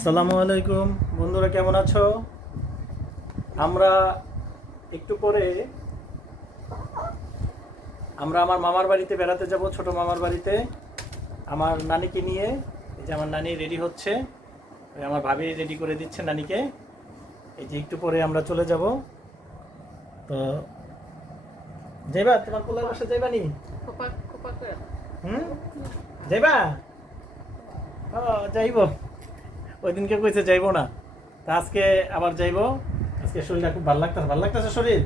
আসসালামু আলাইকুম বন্ধুরা, কেমন আছো? আমরা একটু পরে আমার মামার বাড়িতে বেড়াতে যাব, ছোট মামার বাড়িতে আমার নানিকে নিয়ে। এই যে আমার নানি রেডি হচ্ছে, আমার ভাবি রেডি করে দিচ্ছে নানিকে। এই যে একটু পরে আমরা চলে যাব। তো যাইবা? তোমার কোলার বসে যাইবা নি? যাইবা? ও যাইব, ওই দিনকে কইছে যাইবো না, তা আজকে আবার যাইবো। আজকে শরীরটা খুব ভালো লাগতেছে শরীর।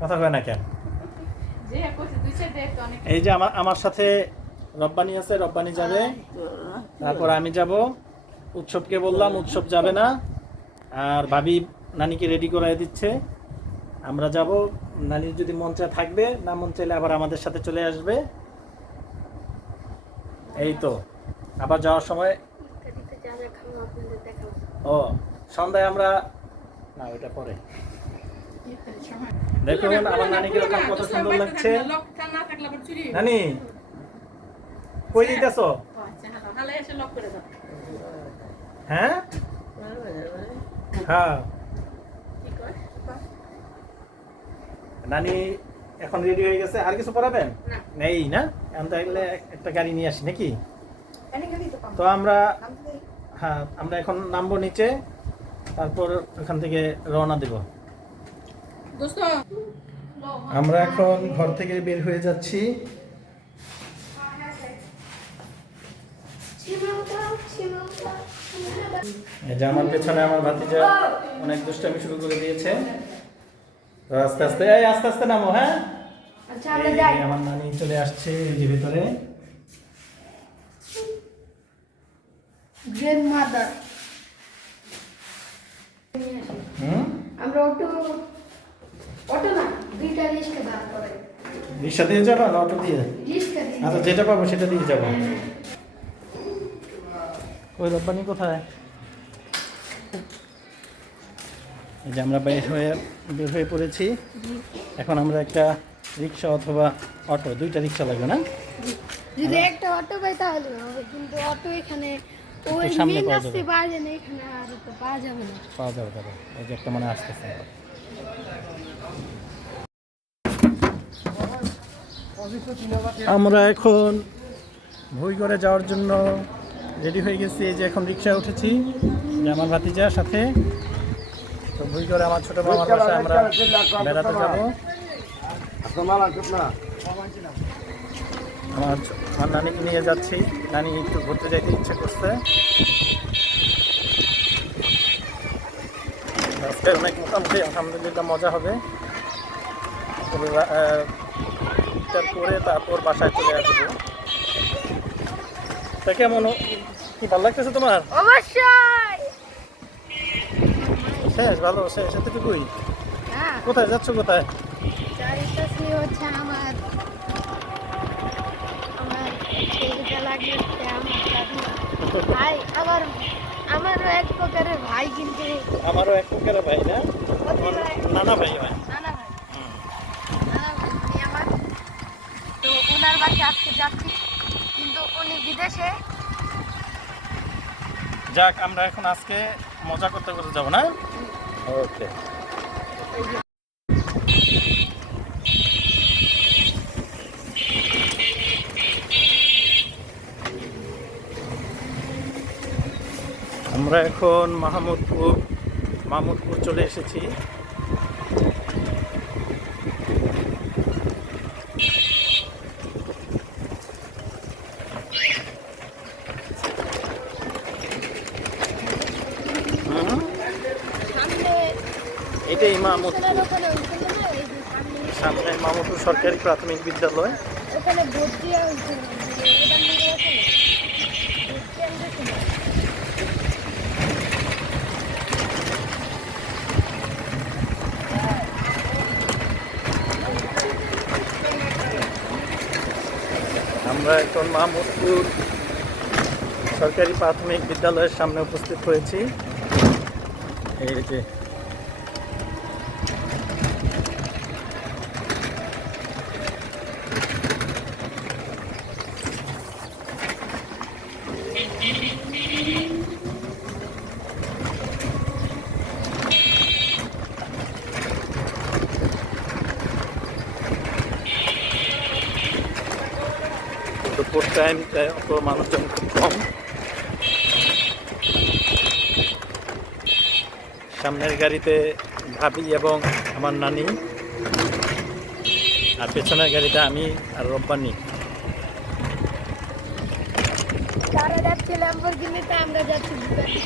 কথা কয় না কেন? এই যে আমার সাথে রব্বানি আছে, রব্বানি যাবে, তারপর আমি যাব। উৎসবকে বললাম, উৎসব যাবে না, আর ভাবি নানিকে রেডি করাই দিচ্ছে। আমরা যাব, নানির যদি মন চায় থাকবে, না মন চাইলে আবার আমাদের সাথে চলে আসবে। এই তো আবার যাওয়ার সময় ও সন্ধ্যায় আমরা না, ওইটা পরে। দেখুন আমার নানিকে কত সুন্দর লাগছে। নানি কই দিতেছো? হ্যাঁ হ্যাঁ, নানি এখন রেডি হয়ে গেছে। আর কিছু পড়াবেন? নেই না? এখন তাহলে একটা গাড়ি নিয়ে আসি নাকি? তো আমরা এখন নামবো নিচে, তারপর ওখান থেকে রওনা দেব। আমরা এখন ঘর থেকে বের হয়ে যাচ্ছি। এই যে আমার পেছনে আমার ভাতিজা অনেক দুষ্টামি শুরু করে দিয়েছে। তো আস্তে আস্তে আস্তে আস্তে নামো। হ্যাঁ, আমার নানি চলে আসছে এই যে ভিতরে। আমরা অটো না, দুইটা রিক্সা দাঁড় করে। রিক্সা দিয়ে যাবো না অটো দিয়ে? আচ্ছা, যেটা পাবো সেটা দিয়ে যাবো। ওই রব্বানি কোথায়? এই যে আমরা বের হয়ে পড়েছি। এখন আমরা একটা রিক্সা অথবা অটো, দুইটা রিক্সা লাগবে না? যদি একটা অটো পাই তাহলে হবে, কিন্তু অটো এখানে ওই সামনে মেন পাওয়া রাস্তায় যাবে। পাওয়া যায় না, এখানে আর তো পাওয়া যাবে না। পাওয়া যাবে তবে। এই যে একটা মনে আসতেছে। আমরা এখন ভুইগড়ে যাওয়ার জন্য রেডি হয়ে গেছি। এই যে এখন রিক্সায় উঠেছি, যে আমার ভাতিজার সাথে। তো ভুইগড়ে আমার ছোট মামার বাসায় আমরা বেড়াতে যাব। আমার নানিকে নিয়ে যাচ্ছি, নানি একটু ঘুরতে যাইতে ইচ্ছে করছে। আজকে অনেক মোটামুটি আলহামদুলিল্লাহ মজা হবে। করে তারপর বাসায় চলে আসবো। তা কেমন, কি ভালো লাগতেছে তোমার? অবশ্যই শেষ ভালো, শেষ এতটুকুই? হ্যাঁ। কোথায় যাচ্ছ, কোথায়? চারিপাশে হচ্ছে আমার ছেলেটা লাগছে, আমার দাদু ভাই, আমারও এক প্রকারের ভাই, কিন্তু আমারও এক প্রকারের ভাই না, নানা ভাই হয়। নানা ভাই, নানা ভাই উনি আমার। তো ওনার বাসায় আজকে যাচ্ছি, কিন্তু উনি বিদেশে। যাক, আমরা এখন আজকে মজা করতে করতে যাবো না? ওকে। আমরা এখন মাহমুদপুর চলে এসেছি। এটাই মাহমুদপুর, সামনে মাহমুদপুর সরকারি প্রাথমিক বিদ্যালয়। ওখানে ভোট দেওয়া হয়েছিল। আমরা এখন মাহমুদপুর সরকারি প্রাথমিক বিদ্যালয়ের সামনে উপস্থিত হয়েছি। এই যে দুপুর টাইম, তাই অত মানুষজন খুব কম। সামনের গাড়িতে ভাবি এবং আমার নানি, আর পেছনের গাড়িতে আমি আর রব্বানি। তারা যাচ্ছে ল্যাম্বরগিনিতে, আমরা যাচ্ছি বুগাটি।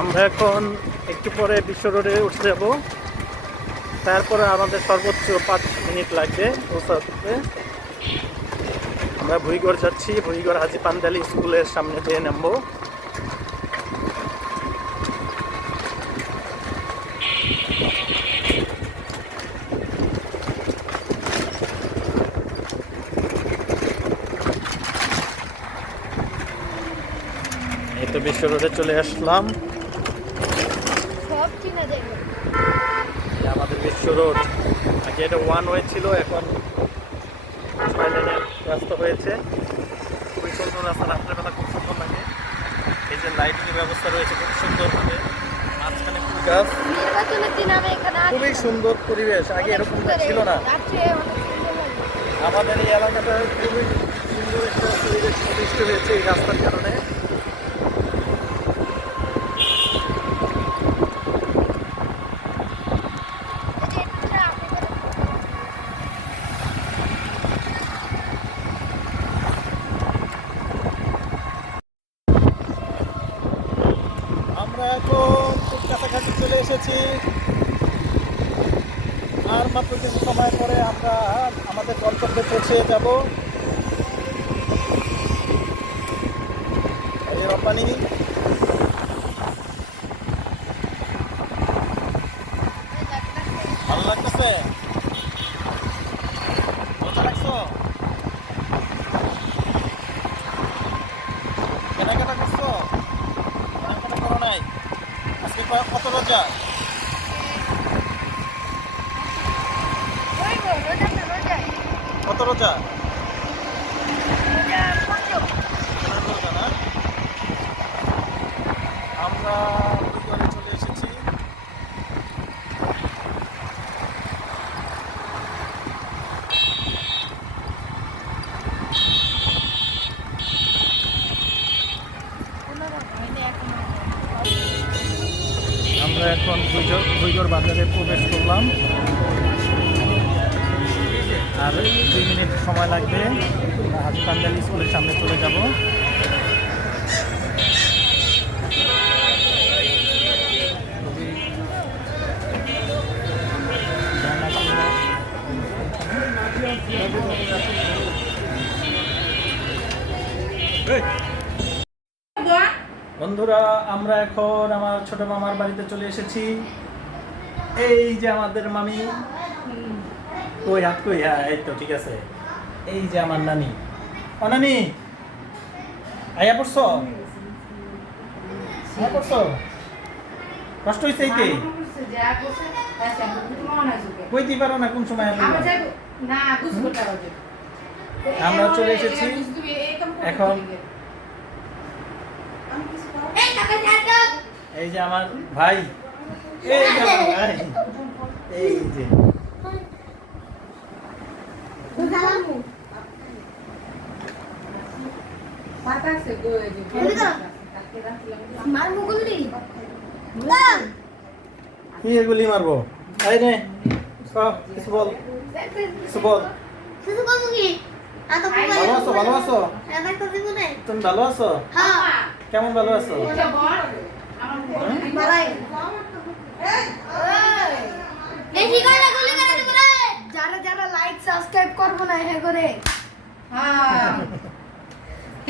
আমরা এখন একটু পরে বিশ্ব রোডে উঠে যাব, তারপরে আমাদের সর্বোচ্চ 5 মিনিট লাগবে পৌঁছাতে। আমরা ভুইগড় যাচ্ছি, ভুইগড় হাজি পান্দালি স্কুলের সামনে দিয়ে নামবো। এই তো বিশ্ব রোডে চলে আসলাম। সব চিনা যাবে। এই আমাদের বিশ্ব রোড, আগে এটা 1 ওয়ে ছিল, এখন 6 লেনের রাস্তা হয়েছে। খুবই সুন্দর রাস্তা, রাত্রের বেলা খুব সুন্দর লাগে। এই যে লাইটিং এর ব্যবস্থা রয়েছে খুব সুন্দরভাবে, মাঝখানে ফুল গাছ, নির্বাচনের দিন আমি এখানে আসি। খুবই সুন্দর পরিবেশ, আগে এরকমটা ছিল না। রাত্রে অনেক সুন্দর লাগে। আমাদের এই এলাকাটা খুবই সুন্দর একটা পরিবেশ সৃষ্টি হয়েছে এই রাস্তার কারণে। আমরা এখন খুব কাছাকাছি চলে এসেছি, আর মাত্র কিছু সময় পরে আমরা আমাদের গন্তব্যে পৌঁছে যাব। এই যে রপ্তানি, ভালো লাগতেছে? মজা লাগছো? কেনাকাটা করছো? কেনাকাটা করো নাই? আজকে কত রোজা? কত রোজা? রোজা না? আমরা ভুইগড়ে চলে এসেছি। আমরা এখন ভুইগড় বাজারে প্রবেশ করলাম, আর 2 মিনিট সময় লাগবে, হাজি পান্দালি স্কুলের সামনে চলে যাব। বন্ধুরা, আমরা এখন আমার ছোট মামার বাড়িতে চলে এসেছি। এই যে আমাদের মামি, কই হাত কই, হ্যাঁ এই তো ঠিক আছে। এই যে আমার নানি, ও নানি আয়া পড়ছো? আয়া পড়ছো? কষ্ট হয়েছে এইতে? কইতে পারো না কোন সময় আসবে? আমরা চলে এসেছি এখন। এই যে আমার ভাই, এই যে আমার ভাই, এই যে কি এগুলি মারবো? এই নে কিছু বল, কিছু বল। ভালো আছো? ভালো আছো? তুমি ভালো আছো? কেমন ভালো আছো? যারা যারা লাইক সাবস্ক্রাইব করবো না, হ্যাঁ করে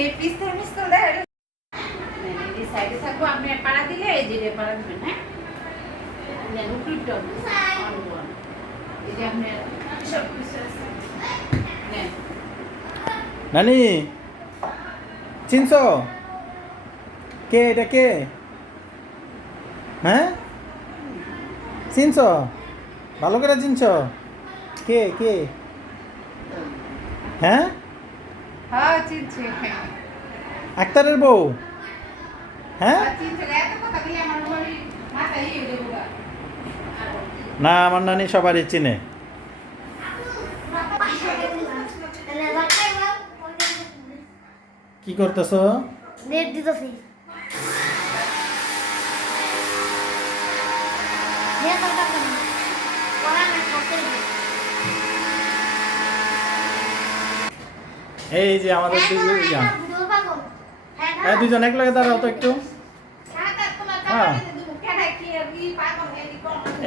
এই পিস্তল মিস্তল দেয় এই সাইডে থাকবো আপনি পাড়া দিলে এই যে পাড়া দিবেন হ্যাঁ নেন উপরিটা অন ওয়ান এই যে আপনি সব কিছু আছে নেন নানি চিনছ কে এটা কে হ্যাঁ চিনছ ভালো করে চিনছ কে কে হ্যাঁ হ্যাঁ চিনছে আক্তারের বউ হ্যাঁ চিনছে এত কথা বলে আমার বাড়ি মাথায় ইয়ে দেবো না আমার নানি সবারই চিনে কি করতেছো নেট দিতেছি নেট দরকার নেই পড়া না করতে এই যে আমাদের দুজন এক লাগে দাঁড়াও তো একটু হ্যাঁ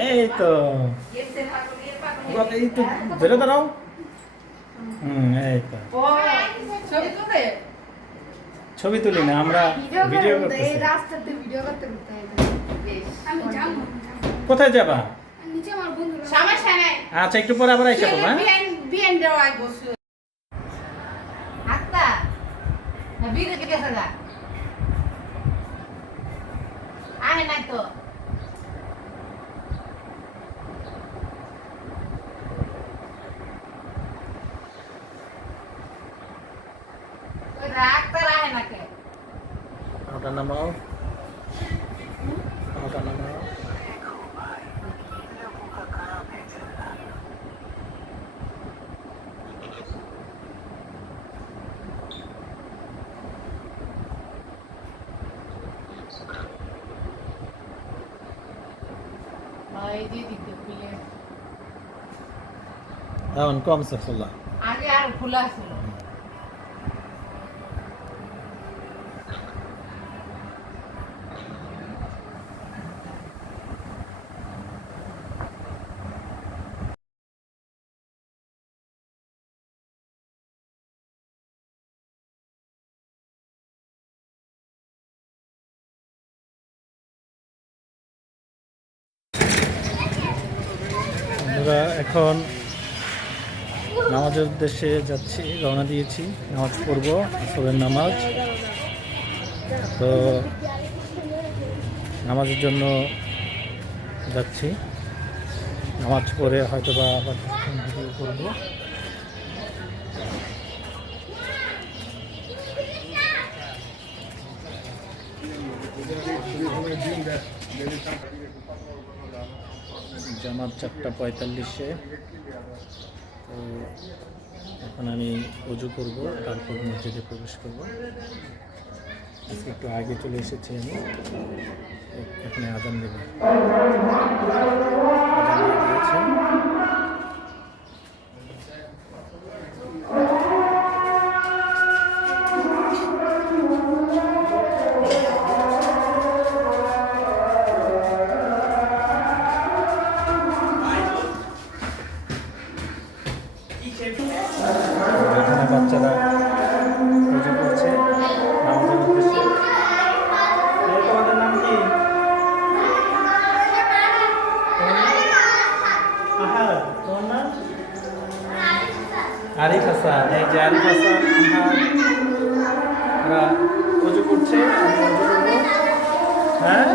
এই তো এই তো বেরো দাঁড়াও এই তো ছবি তুলি না আমরা ভিডিও করতেছি রাস্তাতে ভিডিও করতে করতে আমি যাব কোথায় যাবা নিচে আমার বন্ধুরা সমস্যা নাই আচ্ছা একটু পরে আবার আইসা বলবো হ্যাঁ বিএন দেওয়াই বসু আত্তা না বিয়ে কে গেছে গা আহে নাই তো ওই ডাক্তার আহে না কে ওটা নামাও ওটা নামাও এই যে দিতে খুলে এখন কমছে ফুলা আগে আর খোলা ছিল আমরা এখন নামাজের উদ্দেশ্যে যাচ্ছি রওনা দিয়েছি নামাজ পড়বো আসরের নামাজ তো নামাজের জন্য যাচ্ছি নামাজ পড়ে হয়তো বা আবার ভিডিও করবো জামাত 4:45-এ তো এখন আমি অজু করব তারপর মসজিদে প্রবেশ করব আজকে একটু আগে চলে এসেছি আমি এখানে আজান দেবে আজান দিয়ে দিয়েছে যেখানে বাচ্চারা পুজো করছে নামাজের উদ্দেশ্যে তোমাদের নাম কি আহার তোমার নাম আরিফ হাসান এই যে আরিফ হাসান ওরা পুজো করছে আমি পুজো করবো হ্যাঁ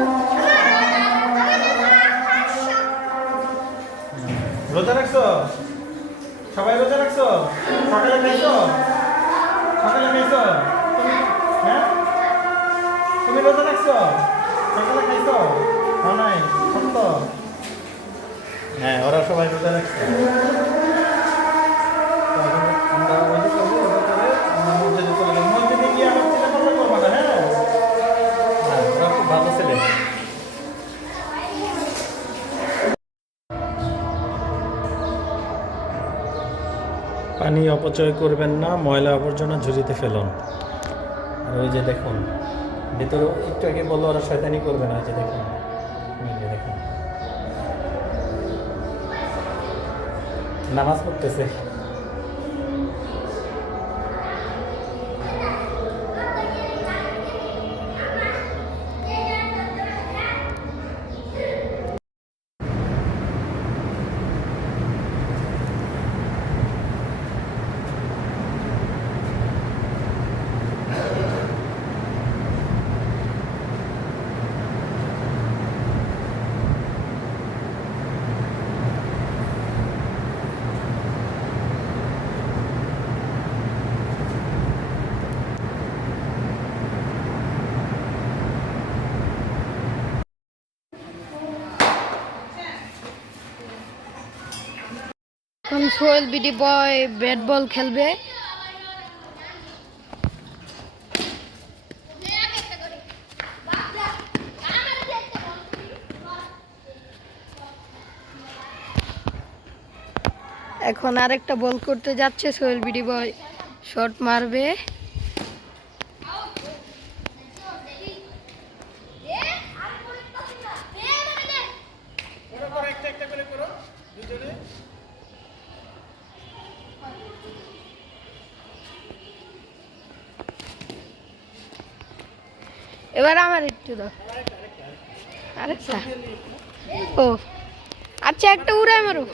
রোজা রাখছো সবাই রোজা রাখছো সকালে খাইছো তুমি হ্যাঁ তুমি রোজা রাখছো সকালে খাইছো হ্যাঁ নাই সত্য হ্যাঁ ওরা সবাই রোজা রাখছে আমরা ওই করবো আমরা মসজিদে চলে যাবো মসজিদে গিয়ে আমার ছেলে কথা করবো না হ্যাঁ হ্যাঁ ওরা খুব ভালো ছেলে পানি অপচয় করবেন না ময়লা আবর্জনা ঝুড়িতে ফেলুন আর ওই যে দেখুন ভিতরে একটু আগে বললো ওরা শয়তানি করবে না যে দেখুন এই যে দেখুন নামাজ পড়তেছে এখন সোহেল বিডি বয় ব্যাট বল খেলবে। এখন আরেকটা বল করতে যাচ্ছে, সোহেল বিডি বয় শট মারবে। এবার আমার একটু দাও, আরেকটা। ও আচ্ছা, একটা উড়াই মারো।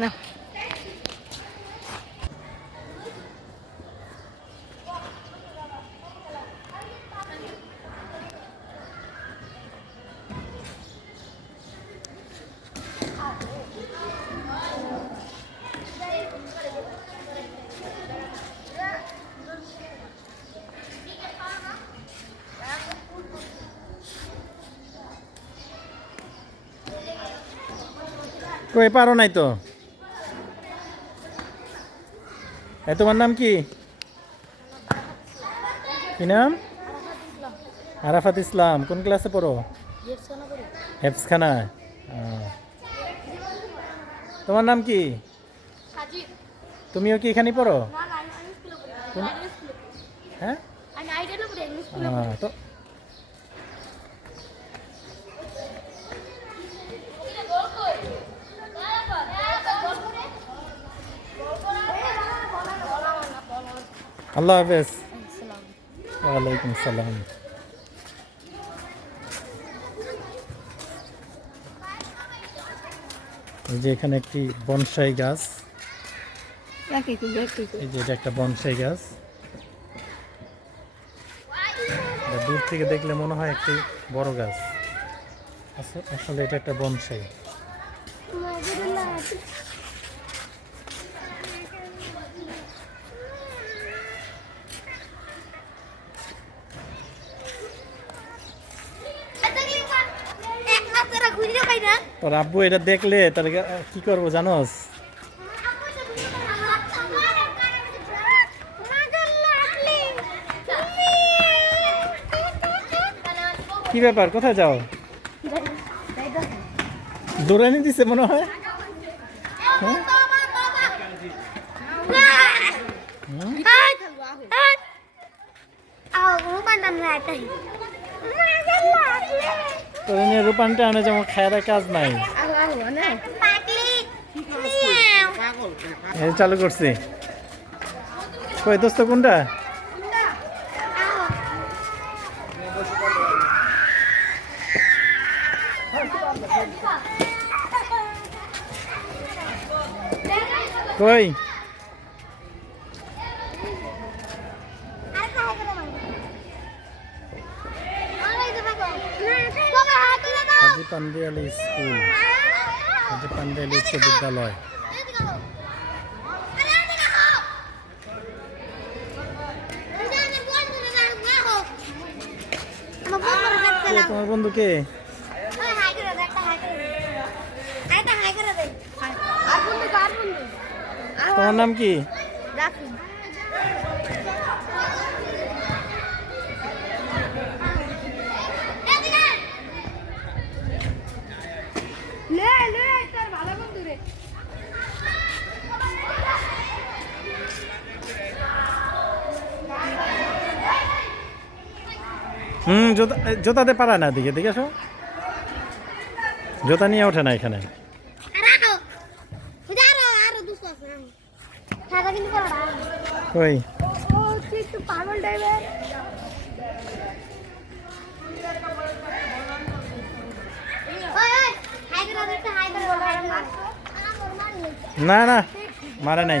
না কই পারো নাই তো। তোমার নাম কি? কি নাম? আরাফাত ইসলাম। কোন ক্লাসে পড়ো? হেফসখানা। তোমার নাম কি? তুমিও কি এখানেই পড়ো? হ্যাঁ তো আল্লাহ হাফেজ। ওয়ালাইকুম সালাম। এই যে এখানে একটি বনসাই গাছ, এই যে এটা একটা বনসাই গাছ। দূর থেকে দেখলে মনে হয় একটি বড় গাছ, আসলে এটা একটা বনসাই। তোর আব্বু এটা দেখলে তাহলে কি করবো জানোস? কি ব্যাপার, কোথায় যাও? দৌড়ানি দিছে মনে হয়। হ্যাঁ? তোর নিয়ে রূপানটা আনে, যেমন খায়ার কাজ নাই। চালু করছি। কই দোস্ত কোনটা? কই হাজি পান্ডে আলী স্কুল, হাজি পান্ডে আলী উচ্চ বিদ্যালয়। তোমার বন্ধু কে? তোমার নাম কি? জোতাতে পারা না, দিকে দেখে আসো। জোতা নিয়ে ওঠে না এখানে। কই না না মারে নাই।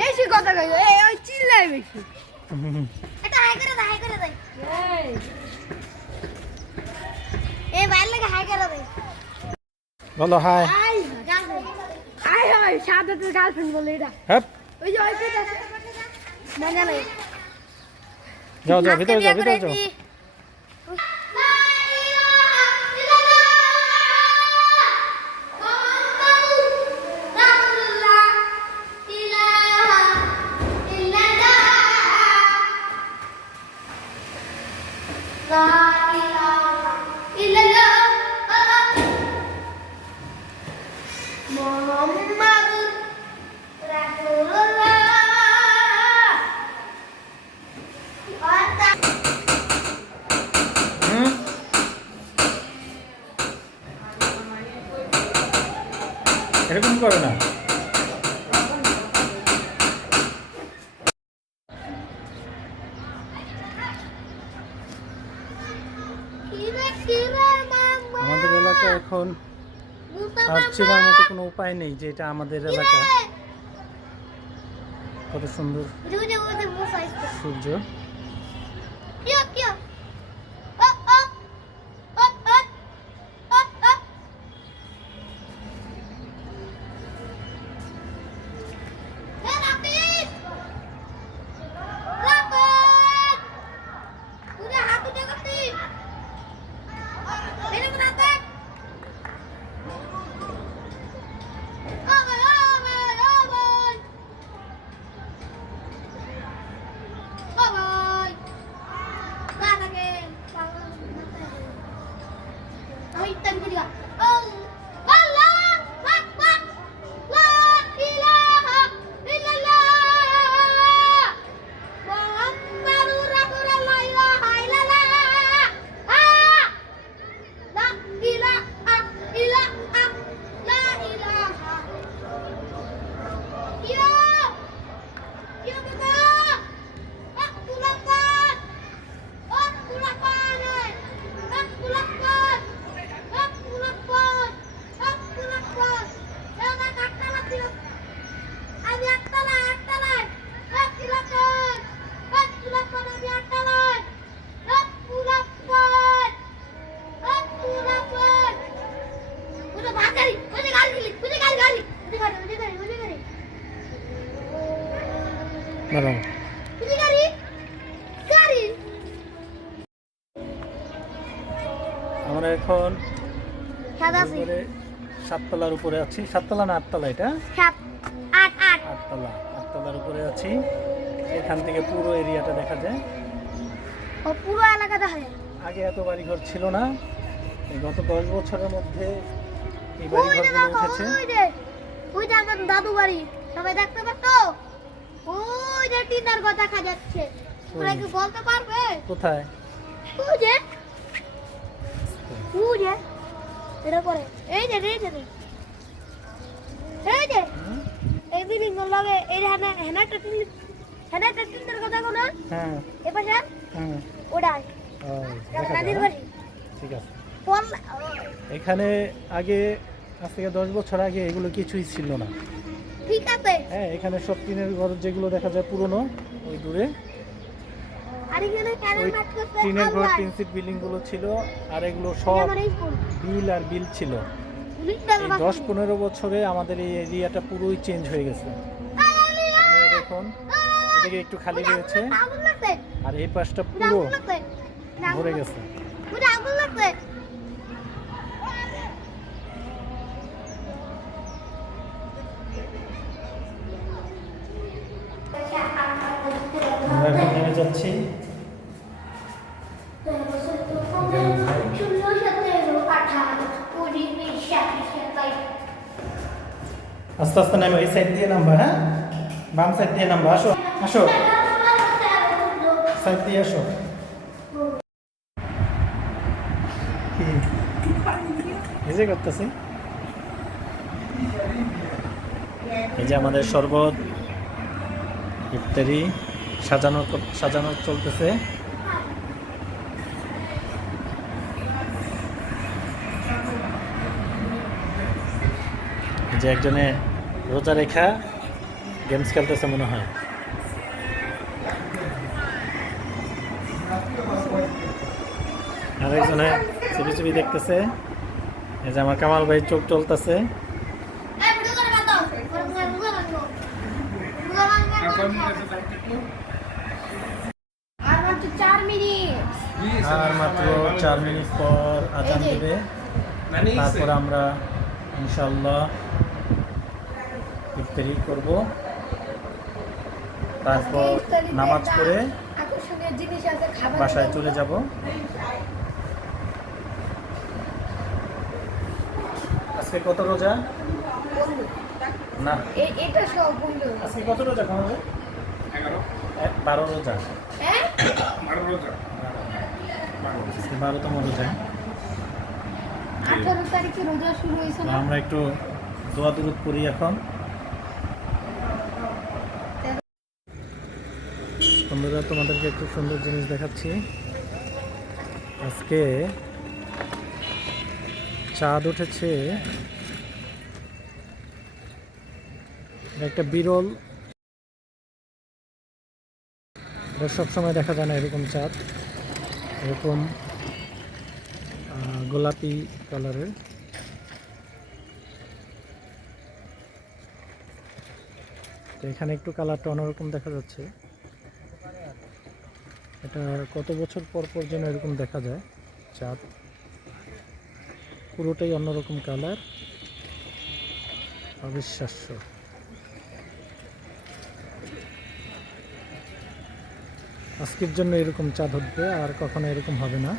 বেশি কথা কই, ওই চিল্লায় বেশি। এটা হাই করে দাও, হাই করে দাও। এই বাইরে লাগে হাই করে দাও। বলো হাই। হাই শাহাদাতের গার্লফ্রেন্ড বলে এটা হ্যাঁ ওই যে ওই পিঠা মজা লাগে যাও যাও ভিতরে যাও ভিতরে যাও হুম এরকম করো না আমাদের এলাকা এখন আর চেনার মতো কোনো উপায় নেই যে এটা আমাদের এলাকা কত সুন্দর সূর্য দাঁড়াও আমরা এখন সাততলার উপরে আছি সাততলা না আটতলা এটা আটতলার উপরে আছি এখান থেকে পুরো এরিয়াটা দেখা যায় পুরো এলাকা দেখা যায় আগে এত বাড়িঘর ছিল না এই গত 10 বছরের মধ্যে এই বাড়িঘরগুলো উঠেছে ওই যে আমার দাদু বাড়ি সবাই দেখতে পাচ্ছো ওই যে টিনার কথা দেখা যাচ্ছে তোমরা কি বলতে পারবে কোথায় ওই যে এটা করে এই যে এই বিল্ডিং লাগে এই হেনাটা টিনার কথা কোন হ্যাঁ এই পাশে হ্যাঁ ওটাই দাদির বাড়ি ঠিক আছে এখানে আগে আজ থেকে 10 বছর আগে এগুলো কিছুই ছিল না ঠিক আছে হ্যাঁ এখানে সব টিনের ঘর যেগুলো দেখা যায় পুরনো ওই দূরে আর এখানে ওই টিনের ঘর টিন সিট বিল্ডিং গুলো ছিল আর এগুলো সব বিল ছিল এই 10-15 বছরে আমাদের এই এরিয়াটা পুরোই চেঞ্জ হয়ে গেছে আপনারা দেখুন এদিকে একটু খালি রয়েছে আর এই পাশটা পুরো ভরে গেছে আমরা এখন নেমে যাচ্ছি আস্তে আস্তে নামো এই সাইড দিয়ে নামবা হ্যাঁ বাম সাইড দিয়ে নামবা আসো আসো সাইড দিয়ে আসো এই যে করতেছি এই যে আমাদের শরবত ইফতারি সাজানো চলতেছে যে একজনে রোজা রেখা গেমস খেলতেছে মনে হয় আর একজনে ছবি দেখতেছে এই যে আমার কামাল ভাই চোখ চলতেছে আর মাত্র 4 মিনিট। আর মাত্র 4 মিনিট পর আজান এই যে। দেবে, তারপর আমরা ইনশাআল্লাহ ইফতারি করব, তারপর নামাজ পড়ে আকর্ষণীয় জিনিস আছে, খাবার বাসায় চলে যাব। আজকে কত রোজা? না, এটা সব বন্ধু। আজকে কত রোজা খাওয়া 12 রোজা। হ্যাঁ 12তম রোজা। 18 তারিখে রোজা শুরু হয়েছে তো না? আমরা একটু দোয়া দুরূদ করি এখন। বন্ধুরা, তোমাদেরকে একটু সুন্দর জিনিস দেখাচ্ছি। আজকে চাঁদ উঠেছে, এটা একটা বিরল, এটা সবসময় দেখা যায় না এরকম চাঁদ, এরকম গোলাপি কালারের। তো এখানে একটু কালারটা অন্যরকম দেখা যাচ্ছে। এটা কত বছর পর পর যেন এরকম দেখা যায় চাঁদ, পুরোটাই অন্যরকম কালার, অবিশ্বাস্য। আজকের জন্য এরকম চাঁদ উঠবে, আর কখনো এরকম হবে না।